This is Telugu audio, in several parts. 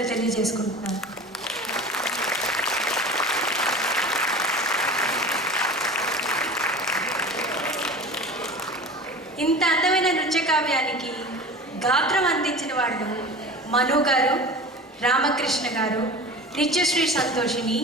కృతజ్ఞతలు తెలియజేసుకుంటున్నాను. ఇంత అందమైన నృత్య కావ్యానికి గాత్రం అందించిన వాళ్ళు మను గారు, రామకృష్ణ గారు, నిత్యశ్రీ సంతోషిని,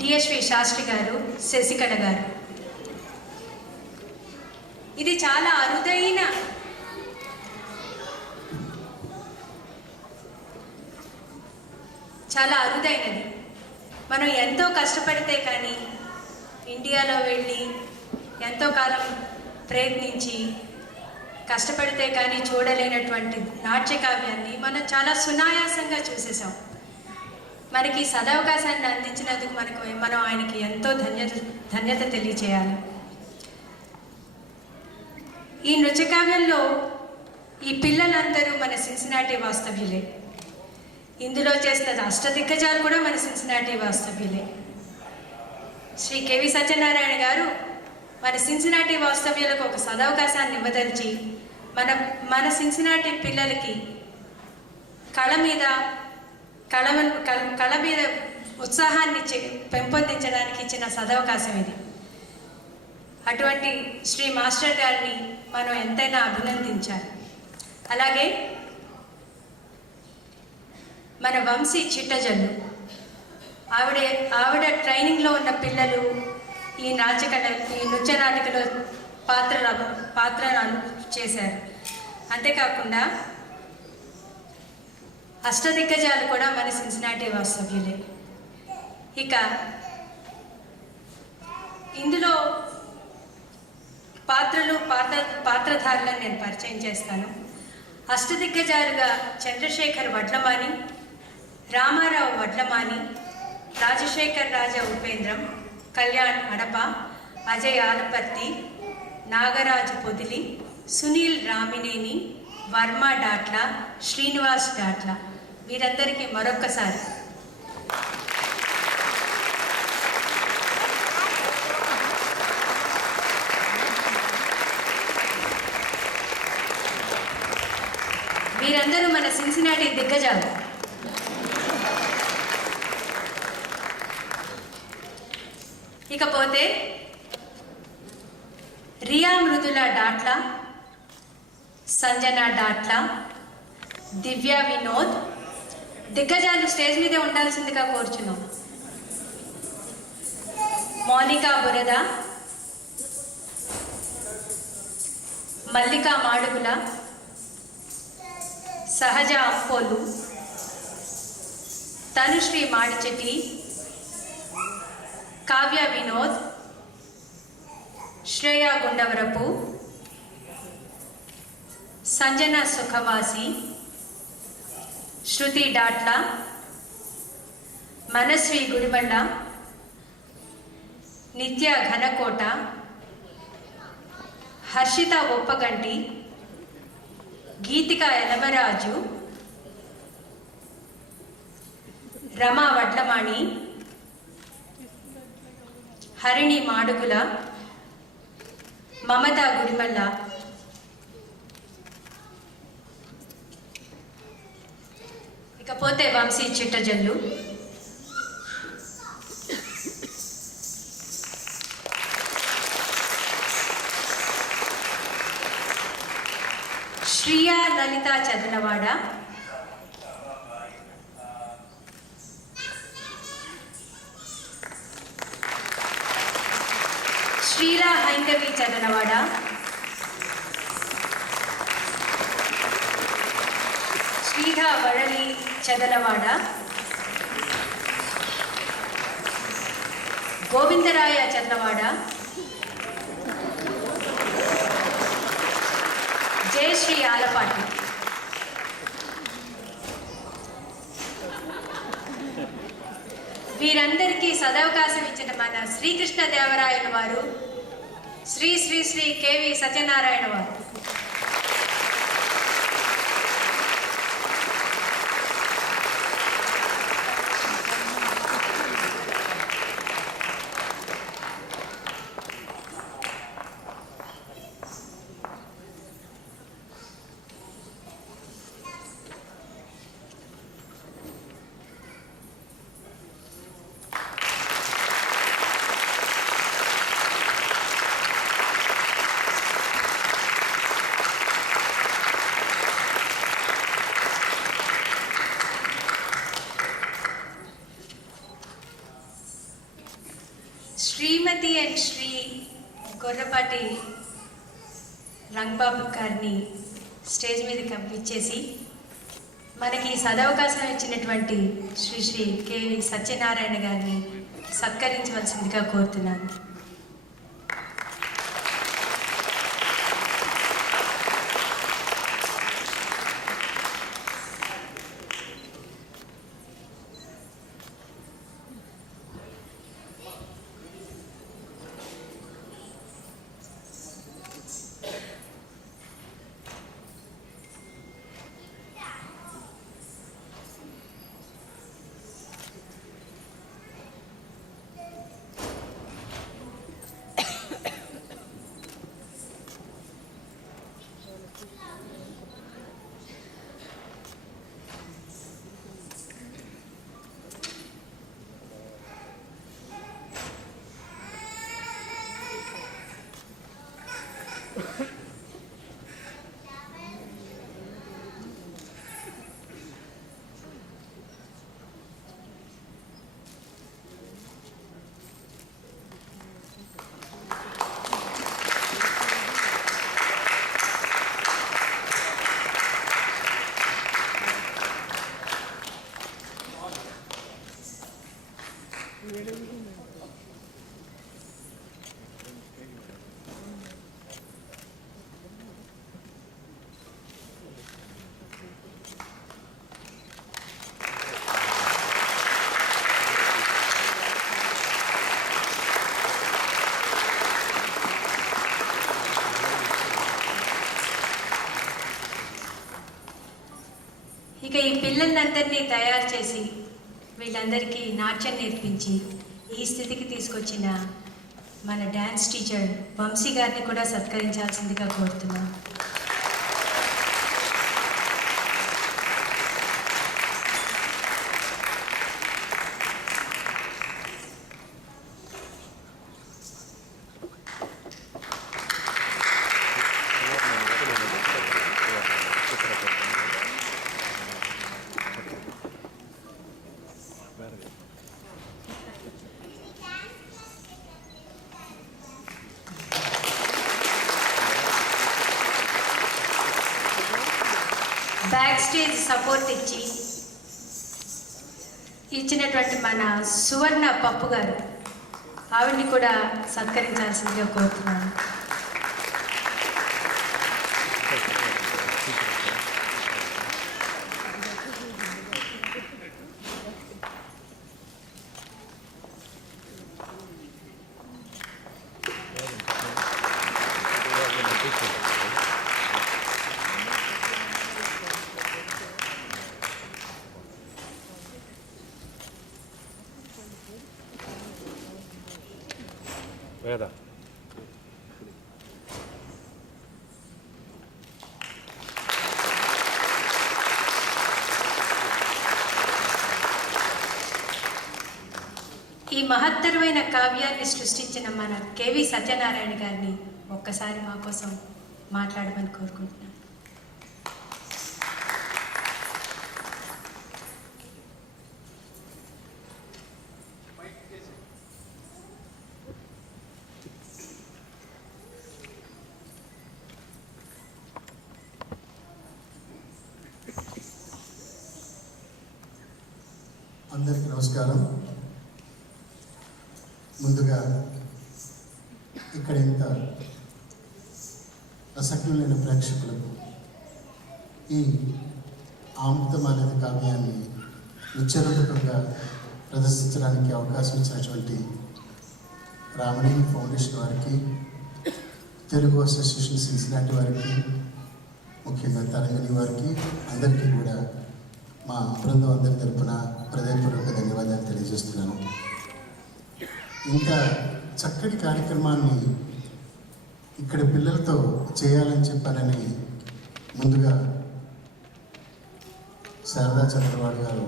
డిఎస్వి శాస్త్రి గారు, శశికళ గారు. ఇది చాలా అరుదైనది. మనం ఎంతో కష్టపడితే కానీ, ఇండియాలో వెళ్ళి ఎంతో కాలం ప్రయత్నించి కష్టపడితే కానీ చూడలేనటువంటి నాట్యకావ్యాన్ని మనం చాలా సునాయాసంగా చూసేసాం. మనకి సదవకాశాన్ని అందించినందుకు మనం ఆయనకి ఎంతో ధన్యత తెలియచేయాలి. ఈ నృత్యకావ్యంలో ఈ పిల్లలందరూ మన సిన్సినాటి వాస్తవ్యులే. ఇందులో చేసిన అష్టదిగ్గజాలు కూడా మన సిన్సినాటి వాస్తవ్యులే. శ్రీ కెవి సత్యనారాయణ గారు మన సిన్సినాటి వాస్తవ్యులకు ఒక సదవకాశాన్ని ఇవ్వదలిచి మన సిన్సినాటి పిల్లలకి కళ మీద ఉత్సాహాన్ని పెంపొందించడానికి ఇచ్చిన సదవకాశం ఇది. అటువంటి శ్రీ మాస్టర్ గారిని మనం ఎంతైనా అభినందించాలి. అలాగే మన వంశీ చిట్టజల్లు, ఆవిడ ట్రైనింగ్లో ఉన్న పిల్లలు ఈ నృత్య నాటికలో పాత్రలు చేశారు. అంతేకాకుండా అష్టదిగ్గజాలు కూడా మన సిన్సినాటి వాస్తవ్యులే. ఇక ఇందులో పాత్రధారులను నేను పరిచయం చేస్తాను. అష్టదిగ్గజాలుగా చంద్రశేఖర్ వడ్లమాని, రామారావు వడ్లమాని, రాజశేఖర్ రాజా ఉపేంద్రం, కళ్యాణ్ అడప, అజయ్ ఆలపర్తి, నాగరాజు పొదిలి, సునీల్ రామినేని, వర్మ డాట్ల, శ్రీనివాస్ డాట్ల. వీరందరికీ మరొక్కసారి వీరందరూ మన సిన్సినాటి దిగ్గజాలు. ఇకపోతే రియా మృదుల డాట్ల, సంజన డాట్ల, దివ్య వినోద్ దిగ్గజాలు స్టేజ్ మీదే ఉండాల్సిందిగా కోరుచున్నాం. మోనికా బురద, మల్లికా మాడుగుల, సహజ అప్పోలు, తనుశ్రీ మాడిచెట్టి, కావ్య వినోద్, శ్రేయ గుండవరపు, సంజన సుఖవాసి, శృతి డాట్ల, మనస్వి గుడిబండ, నిత్య ఘనకోట, హర్షిత ఒప్పగంటి, గీతిక ఎలమరాజు, రమా వడ్లమాణి, హరిణి మాడుగుల, మమత గుడిమల్ల. ఇకపోతే వంశీ చిట్టజల్లు, శ్రియా లలిత చదలవాడ, శ్రీరా హైందవి చదలవాడ, శ్రీధా వడలి చదలవాడ, గోవిందరాయ చదలవాడ, జయశ్రీ ఆలపాటి. వీరందరికీ సదవకాశం ఇచ్చిన మన శ్రీకృష్ణదేవరాయల వారు, శ్రీ శ్రీ శ్రీ కెవి సత్యనారాయణ వారు. శ్రీమతి అండ్ శ్రీ గొర్రపాటి రంగబాబు గారిని స్టేజ్ మీద పంపించేసి మనకి సదవకాశం ఇచ్చినటువంటి శ్రీ శ్రీ కె సత్యనారాయణ గారిని సత్కరించవలసిందిగా కోరుతున్నాను. ఇక ఈ పిల్లలందరినీ తయారు చేసి వీళ్ళందరికీ నాట్యం నేర్పించి ఈ స్థితికి తీసుకొచ్చిన మన డ్యాన్స్ టీచర్ వంశీ గారిని కూడా సత్కరించాల్సిందిగా కోరుతున్నాం. బ్యాక్ స్టేజ్ సపోర్ట్ ఇచ్చినటువంటి మన సువర్ణ పప్పు గారు, ఆవిడ్ని కూడా సత్కరించాల్సిందిగా కోరుతున్నాను. వేద ఈ మహత్తరమైన కావ్యాన్ని సృష్టించిన మన కెవి సత్యనారాయణ గారిని ఒక్కసారి మా కోసం మాట్లాడమని కోరుకుంటున్నాను. అందరికీ నమస్కారం. ముందుగా ఇక్కడ ఇంత ఆసక్తి లేని ప్రేక్షకులకు ఈ ఆముక్తమాలయ కావ్యాన్ని నృత్యరూపకంగా ప్రదర్శించడానికి అవకాశం ఇచ్చినటువంటి రామలింగ ఫౌండేషన్ వారికి, తెలుగు అసోసియేషన్ సిన్సినాటి వారికి, ముఖ్యంగా తరంగిణి వారికి అందరికీ కూడా మా బృందం అందరి తరపున హృదయపూర్వక ధన్యవాదాలు తెలియజేస్తున్నాను. ఇంత చక్కటి కార్యక్రమాన్ని ఇక్కడ పిల్లలతో చేయాలని చెప్పానని ముందుగా శారదా చంద్రవాడు గారు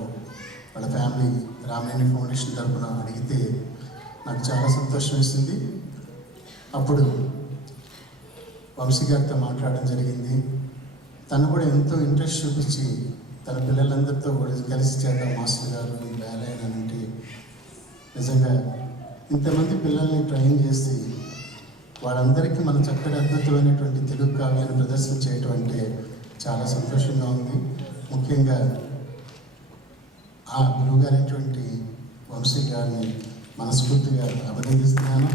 వాళ్ళ ఫ్యామిలీ రామలింగ ఫౌండేషన్ తరపున అడిగితే నాకు చాలా సంతోషం వేసింది. అప్పుడు వంశీ గారితో మాట్లాడడం జరిగింది. తను కూడా ఎంతో ఇంట్రెస్ట్ చూపించి తన పిల్లలందరితో కూడా కలిసి చేద్దాం మాస్టర్ గారు వేలైనంటే నిజంగా ఇంతమంది పిల్లల్ని ట్రైన్ చేసి వాళ్ళందరికీ మన చక్కటి అద్భుతమైనటువంటి తెలుగు కావ్యాన్ని ప్రదర్శన చేయటం అంటే చాలా సంతోషంగా ఉంది. ముఖ్యంగా ఆ గురువుగారైనటువంటి వంశీ గారిని మనస్ఫూర్తిగా అభినందిస్తున్నాను.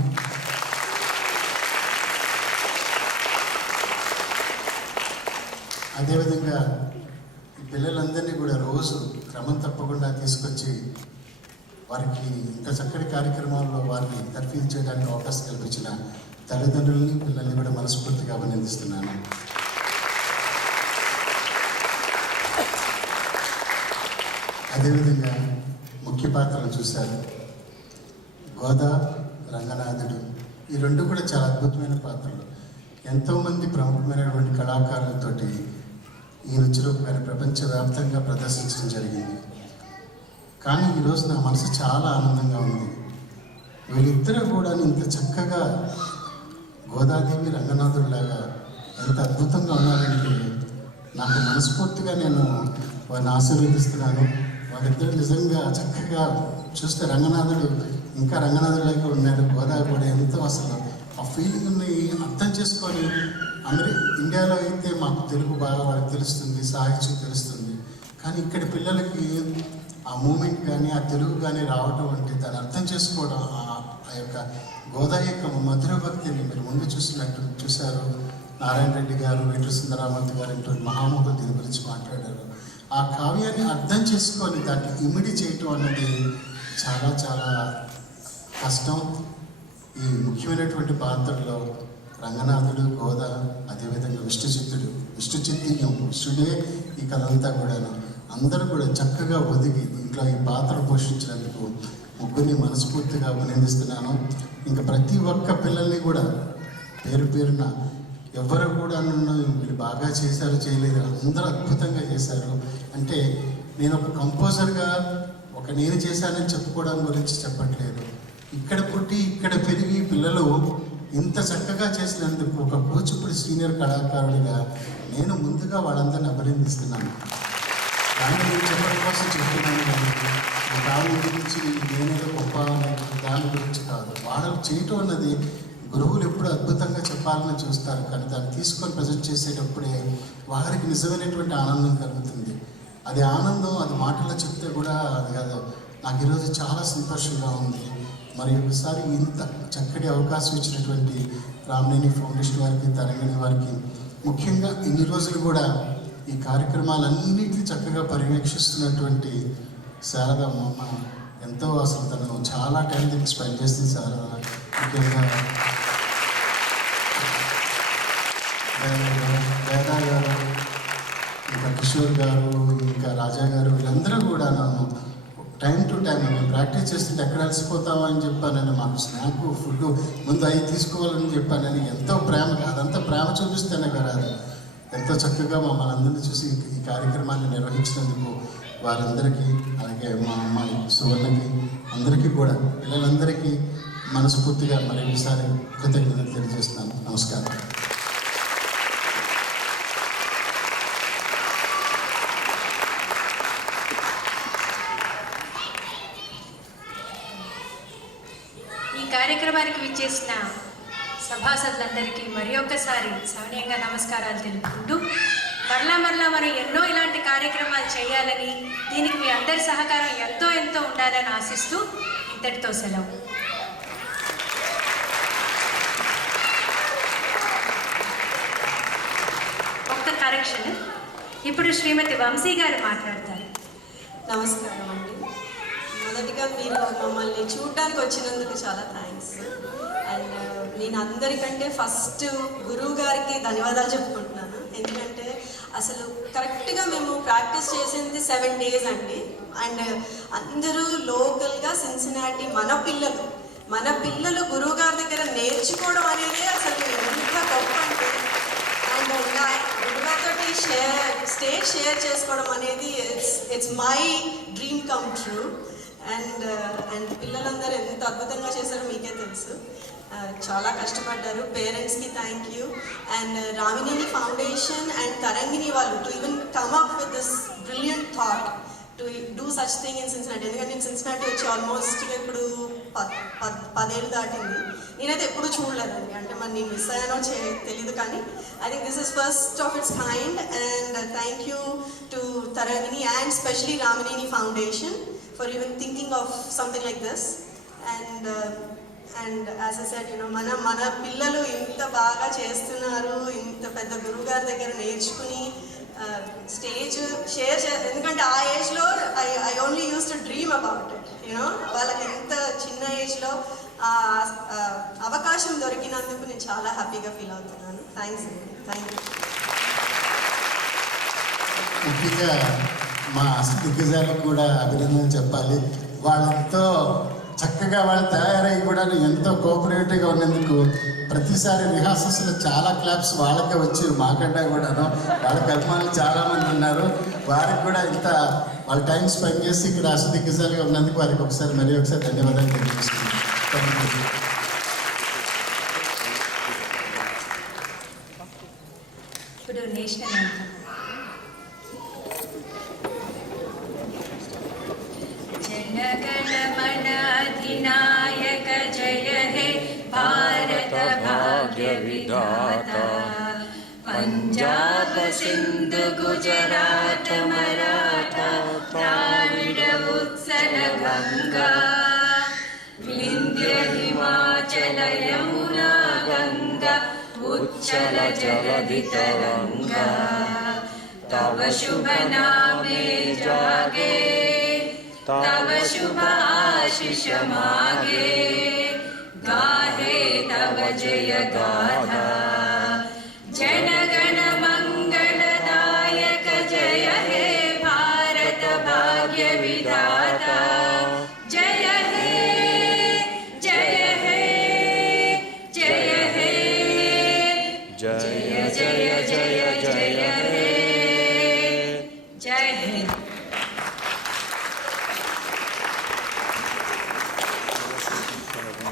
అదేవిధంగా ఈ పిల్లలందరినీ కూడా రోజు క్రమం తప్పకుండా తీసుకొచ్చి వారికి ఇంత చక్కటి కార్యక్రమాల్లో వారిని తర్ఫీదు చేయడానికి అవకాశం కల్పించిన తల్లిదండ్రులని పిల్లల్ని కూడా మనస్ఫూర్తిగా అభినందిస్తున్నాను. అదేవిధంగా ముఖ్య పాత్రలు చూశారు. గోదా, రంగనాథుడు, ఈ రెండు కూడా చాలా అద్భుతమైన పాత్రలు. ఎంతోమంది ప్రముఖమైనటువంటి కళాకారులతోటి ఈ నృత్యరూపాన్ని ప్రపంచవ్యాప్తంగా ప్రదర్శించడం జరిగింది. కానీ ఈరోజు నా మనసు చాలా ఆనందంగా ఉంది. వీళ్ళిద్దరూ కూడా ఇంత చక్కగా గోదాదేవి, రంగనాథుడిలాగా ఎంత అద్భుతంగా ఉన్నారంటే నాకు మనస్ఫూర్తిగా నేను వారిని ఆశీర్వదిస్తున్నాను. వాళ్ళిద్దరు నిజంగా చక్కగా చూస్తే రంగనాథుడు ఇంకా రంగనాథుడిలాగా ఉన్నాడు. గోదా కూడా ఎంతో అసలు ఆ ఫీలింగ్ని అర్థం చేసుకొని అందరి ఇండియాలో అయితే మాకు తెలుగు బాగా వాళ్ళకి తెలుస్తుంది, సాహిత్యం తెలుస్తుంది. కానీ ఇక్కడి పిల్లలకి ఆ మూమెంట్ కానీ ఆ తెలుగు కానీ రావటం అంటే దాన్ని అర్థం చేసుకోవడం, ఆ యొక్క గోదా యొక్క మధుర భక్తిని మీరు ముందు చూశారు. నారాయణ రెడ్డి గారు, వెంకట సుందరామూర్తి గారు ఇటువంటి మహామూర్తులు దీని గురించి మాట్లాడారు. ఆ కావ్యాన్ని అర్థం చేసుకొని దాన్ని ఇమిడి చేయటం అన్నది చాలా చాలా కష్టం. ఈ ముఖ్యమైనటువంటి పాత్రలో రంగనాథుడు, గోదా, అదేవిధంగా విష్ణుచిత్తీయం, విష్ణుడే ఈ కథ అంతా కూడాను అందరూ కూడా చక్కగా ఒదిగి ఇంట్లో ఈ పాత్ర పోషించినందుకు ముగ్గురిని మనస్ఫూర్తిగా అభినందిస్తున్నాను. ఇంకా ప్రతి ఒక్క పిల్లల్ని కూడా పేరు పేరున ఎవరు కూడా నన్ను వీళ్ళు బాగా చేశారు చేయలేదు, అందరూ అద్భుతంగా చేశారు. అంటే నేను ఒక కంపోజర్గా నేను చేశానని చెప్పుకోవడం గురించి చెప్పట్లేదు. ఇక్కడ పుట్టి ఇక్కడ పెరిగి పిల్లలు ఇంత చక్కగా చేసినందుకు ఒక కూచిపూడి సీనియర్ కళాకారుడిగా నేను ముందుగా వాళ్ళందరినీ అభినందిస్తున్నాను. దాన్ని నేను చెప్పడం కోసం చెప్తున్నాను. కానీ దాని గురించి నేనేదో గొప్ప దాని గురించి కాదు. వాళ్ళు చేయటం అన్నది గురువులు ఎప్పుడు అద్భుతంగా చెప్పాలని చూస్తారు, కానీ దాన్ని తీసుకొని ప్రజెంట్ చేసేటప్పుడే వారికి నిజమైనటువంటి ఆనందం కలుగుతుంది. అది ఆనందం, అది మాటల్లో చెప్తే కూడా అది కాదు. నాకు ఈరోజు చాలా సంతోషంగా ఉంది. మరి ఒకసారి ఇంత చక్కటి అవకాశం ఇచ్చినటువంటి రామనేని ఫౌండేషన్ వారికి, తరంగిణి వారికి, ముఖ్యంగా ఇన్ని రోజులు కూడా ఈ కార్యక్రమాలన్నింటినీ చక్కగా పర్యవేక్షిస్తున్నటువంటి శారద అమ్మ, ఎంతో అసలు తను చాలా టైం దీనికి స్పెండ్ చేస్తుంది. శారద ముఖ్యంగా వేదా గారు, ఇంకా కిషోర్ గారు, ఇంకా రాజా గారు, వీళ్ళందరూ కూడా నన్ను టైం టు టైం మేము ప్రాక్టీస్ చేస్తుంటే ఎక్కడ అలసిపోతావా అని చెప్పానని, మాకు స్నాక్ ఫుడ్ ముందు అవి తీసుకోవాలని చెప్పానని ఎంతో ప్రేమ, అదంతా ప్రేమ చూపిస్తేనే కదా. ఎంతో చక్కగా మమ్మల్ని అందరినీ చూసి ఈ కార్యక్రమాన్ని నిర్వహించినందుకు వారందరికీ, అలాగే మా అమ్మాయి సువర్ణకి, అందరికీ కూడా పిల్లలందరికీ మనస్ఫూర్తిగా మరొకసారి కృతజ్ఞతలు తెలియజేస్తున్నాను. నమస్కారం. కార్యక్రమానికి విచ్చేసిన సభాసదులందరికీ మరి ఒక్కసారి సవినయంగా నమస్కారాలు తెలుపుకుంటూ, మరలా మనం ఎన్నో ఇలాంటి కార్యక్రమాలు చేయాలని, దీనికి మీ అందరి సహకారం ఎంతో ఉండాలని ఆశిస్తూ ఇంతటితో సెలవు. ఒక్క కరెక్షన్, ఇప్పుడు శ్రీమతి వంశీ గారు మాట్లాడతారు. నమస్కారం అండి. మొదటిగా మీరు మమ్మల్ని చూడడానికి వచ్చినందుకు చాలా థ్యాంక్స్. అండ్ నేను అందరికంటే ఫస్ట్ గురువు గారికి ధన్యవాదాలు చెప్పుకుంటున్నాను. ఎందుకంటే అసలు కరెక్ట్గా మేము ప్రాక్టీస్ చేసింది 7 days అండి. అండ్ అందరూ లోకల్గా సిన్సినాటి మన పిల్లలు గురువు గారి దగ్గర నేర్చుకోవడం అనేది అసలు ఎంత గొప్ప అంటే, అండ్ ఇలా గురువుగారితో స్టేజ్ షేర్ చేసుకోవడం అనేది it's my dream come true. And పిల్లలందరూ ఎంత అద్భుతంగా చేశారో మీకే తెలుసు. చాలా కష్టపడ్డారు. పేరెంట్స్కి thank you. And Ramineni foundation and Tarangini వాళ్ళు to even come up with this brilliant thought to do such thing in Cincinnati. ఎందుకంటే నేను సిన్సినాటి వచ్చి ఆల్మోస్ట్ ఇప్పుడు 10 ఏళ్ళు దాటింది. నేనైతే ఎప్పుడూ చూడలేదండి. అంటే మరి నేను మిస్ అయ్యానో తెలీదు, కానీ I think this is first of it's kind. And thank you to Tarangini and specially Ramineni foundation for even thinking of something like this. And as I said, మన పిల్లలు ఇంత బాగా చేస్తున్నారు, ఇంత పెద్ద గురువు గారి దగ్గర నేర్చుకుని స్టేజ్ షేర్ ఎందుకంటే ఆ ఏజ్లో I only use to dream about it. వాళ్ళకి ఎంత చిన్న ఏజ్లో అవకాశం దొరికినందుకు నేను చాలా హ్యాపీగా ఫీల్ అవుతున్నాను. Thanks you. ముఖ్యంగా మా దిగ్గజాలకు కూడా అభినందనలు చెప్పాలి. వాళ్ళంతో చక్కగా వాళ్ళు తయారై కూడా ఎంతో కోఆపరేటివ్గా ఉన్నందుకు ప్రతిసారి రిహార్సల్స్లో చాలా క్లాప్స్ వాళ్ళకే వచ్చి మాకంటే కూడాను వాళ్ళకి అభిమానులు చాలామంది ఉన్నారు. వారికి కూడా ఇంత వాళ్ళ టైం స్పెండ్ చేసి ఇక్కడ అసదిగ్గజాలుగా ఉన్నందుకు వారికి ఒకసారి ధన్యవాదాలు తెలియజేస్తున్నాను. ఇప్పుడు నేషనల్ जनगण अधिनायक जय हे भारत भाग्य विधाता पंजाब सिंधु गुजरात मराठा द्राविड उत्कल गंगा विंध्य हिमाचल यमुना गंगा उच्चल जलधि तरंगा तव शुभ नामे जागे तव शुभ आशीष मागे गाहे तव जय गाथा।